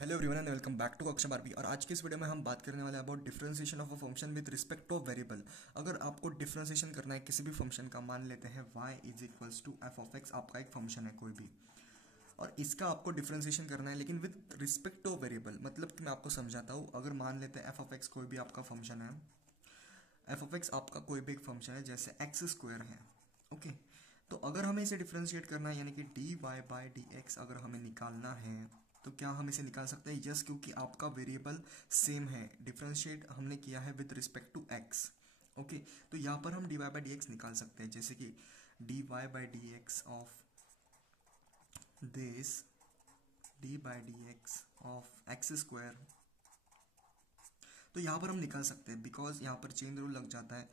Hello everyone and welcome back to कक्षा 12वीं। और आज की इस वीडियो में हम बात करने वाले हैं about differentiation of a function with respect two variable. अगर आपको डिफरेंशिएशन करना है किसी भी फंक्शन का, मान लेते हैं y is equals to f of x, आपका एक फंक्शन है कोई भी, और इसका आपको डिफरेंशिएशन करना है लेकिन विद रिस्पेक्ट टू वेरिएबल। मतलब कि मैं आपको समझाता हूँ। अगर मान लेते हैं एफ ऑफ एक्स कोई भी आपका फंक्शन है, एफ ऑफ एक्स आपका कोई भी एक फंक्शन है जैसे एक्स स्क्वायर है, ओके। तो अगर हमें इसे डिफरेंशिएट करना है यानी कि d y by d x अगर हमें निकालना है तो क्या हम इसे निकाल सकते हैं? यस, क्योंकि आपका वेरिएबल सेम है। डिफरेंशिएट हमने किया है with respect to x, okay. तो यहाँ पर हम d y by d x निकाल सकते हैं, जैसे कि d y by d x of this d by d x of x square. तो यहाँ पर हम निकाल सकते हैं बिकॉज यहाँ पर चेन रूल लग जाता है।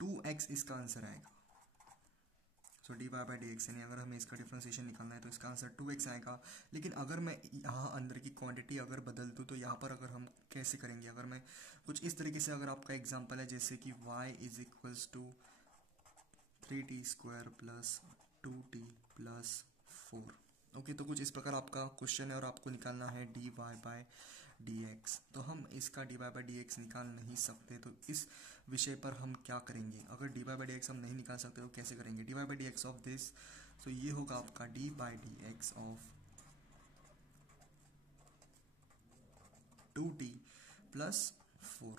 2x इसका आंसर आएगा। So d y by d x, यानी अगर हमें इसका डिफरेंशिएशन निकालना है तो इसका आंसर 2x आएगा। लेकिन अगर मैं यहाँ अंदर की क्वांटिटी अगर बदल दूँ तो यहाँ पर अगर हम कैसे करेंगे? अगर मैं कुछ इस तरीके से, अगर आपका एग्जांपल है जैसे कि y is equals to 3t square plus 2t plus 4, okay. तो कुछ इस प्रकार आपका क्वेश्चन है और आपको निकालना है d y by d x. तो हम इसका d y by d x निकाल नहीं सकते, तो इस विषय पर हम क्या करेंगे? अगर d y by d x हम नहीं निकाल सकते तो कैसे करेंगे? D y by d x of this, तो ये होगा आपका d by d x of 2t plus 4।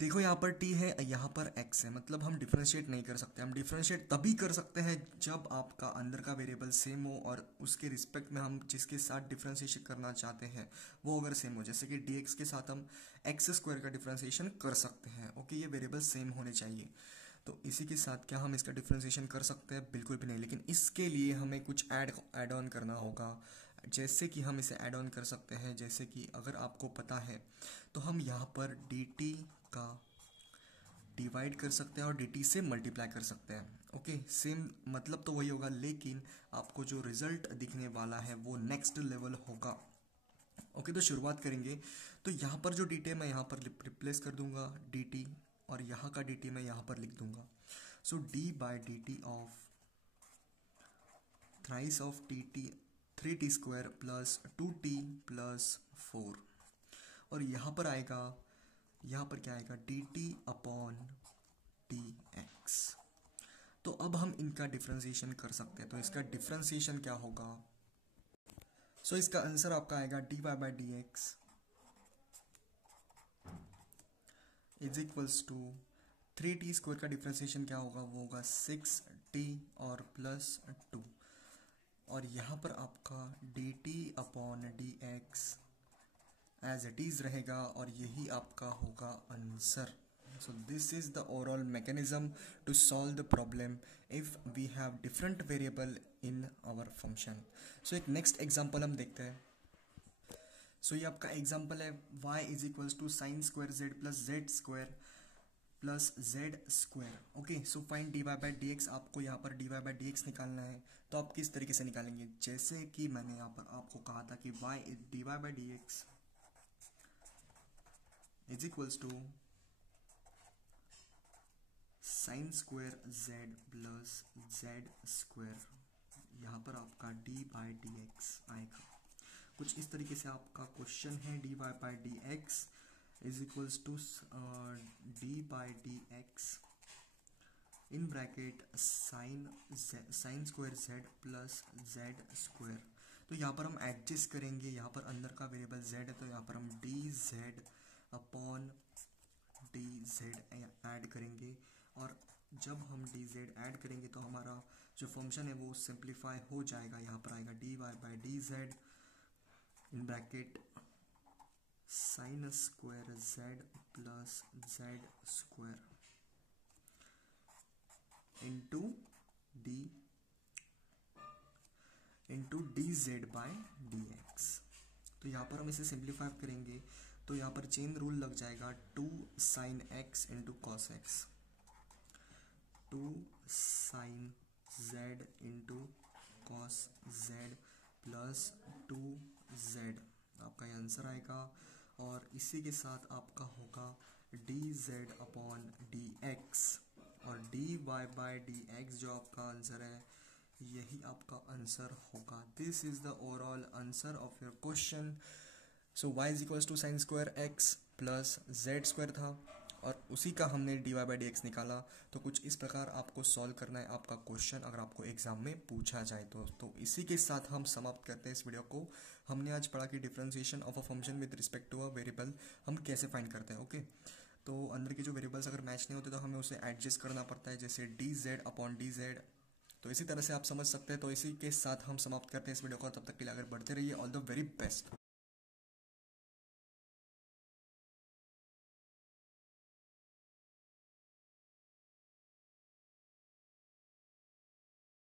देखो यहाँ पर t है, यहाँ पर x है, मतलब हम डिफरेंशिएट नहीं कर सकते। हम डिफरेंशिएट तभी कर सकते हैं जब आपका अंदर का वेरिएबल सेम हो और उसके रिस्पेक्ट में हम जिसके साथ डिफरेंशिएशन करना चाहते हैं वो अगर सेम हो। जैसे कि dx के साथ हम एक्स स्क्वायर का डिफरेंशिएशन कर सकते हैं, ओके। ये वेरिएबल सेम होने चाहिए। तो इसी के साथ क्या हम इसका डिफरेंशिएशन कर सकते हैं? बिल्कुल भी नहीं। लेकिन इसके लिए हमें कुछ ऐड ऑन करना होगा। जैसे कि हम इसे ऐड ऑन कर सकते हैं, जैसे कि अगर आपको पता है तो हम यहाँ पर dt का डिवाइड कर सकते हैं और dt से मल्टीप्लाई कर सकते हैं, ओके। सेम मतलब तो वही होगा, लेकिन आपको जो रिजल्ट दिखने वाला है वो नेक्स्ट लेवल होगा, ओके। तो शुरुआत करेंगे। तो यहाँ पर जो dt है मैं यहाँ पर रिप्लेस कर दूंगा dt, और यहाँ का dt मैं यहाँ पर लिख दूंगा। सो d by D T of thrice of dt 3t square plus 2t plus 4, और यहाँ पर आएगा, यहाँ पर क्या आएगा? dt upon dx। तो अब हम इनका डिफरेंशिएशन कर सकते हैं। तो इसका डिफरेंशिएशन क्या होगा? सो इसका आंसर आपका आएगा d y by d x is equals to 3t square का डिफरेंशिएशन क्या होगा? वो होगा 6t और प्लस 2, और यहाँ पर आपका dt upon d x as it is रहेगा, और यही आपका होगा answer. So this is the overall mechanism to solve the problem if we have different variable in our function. So एक next example हम देखते हैं। So ये आपका example है y is equals to sin square z plus z square plus z square, okay. So find d y by d x. आपको यहाँ पर d y by d x निकालना है, तो आप किस तरीके से निकालेंगे? जैसे कि मैंने यहाँ पर आपको कहा था कि y d y by d x is equals to sine square z plus z square. यहाँ पर आपका डी बाई डी एक्स आएगा। कुछ इस तरीके से आपका क्वेश्चन है। D y by d x is equals to d by d x in bracket sine square z plus z square. तो यहाँ पर हम एडजस्ट करेंगे। यहाँ पर अंदर का वेरिएबल जेड है, तो यहाँ पर हम D z upon D Z add करेंगे, और जब हम डी जेड ऐड करेंगे तो हमारा जो फंक्शन है वो सिंप्लीफाई हो जाएगा। यहाँ पर आएगा d y by d z in bracket sine square z plus z square into d z by d x. तो यहाँ पर हम इसे सिंप्लीफाई करेंगे तो यहाँ पर चेन रूल लग जाएगा 2 sine x into cos x, 2 sine z into cos z plus 2 z, आपका ये आंसर आएगा। और इसी के साथ आपका होगा d z upon d x, और d y by d x जो आपका आंसर है यही आपका आंसर होगा। This is the overall answer of your question. So y is equals to sine square x plus z square था और उसी का हमने d y by d x निकाला। तो कुछ इस प्रकार आपको सॉल्व करना है आपका क्वेश्चन अगर आपको एग्जाम में पूछा जाए तो इसी के साथ हम समाप्त करते हैं इस वीडियो को। हमने आज पढ़ा कि differentiation of a function with respect to a variable हम कैसे फाइंड करते हैं। ओके, तो अंदर के जो वेरिएबल्स अगर मैच नहीं होते तो हमें उसे एडजस्ट करना पड़ता है, जैसे D z upon D Z. तो इसी तरह से आप समझ सकते हैं। तो इसी के साथ हम समाप्त करते हैं इस वीडियो को। तब तक के लिए अगर बढ़ते रहिए, ऑल द वेरी बेस्ट।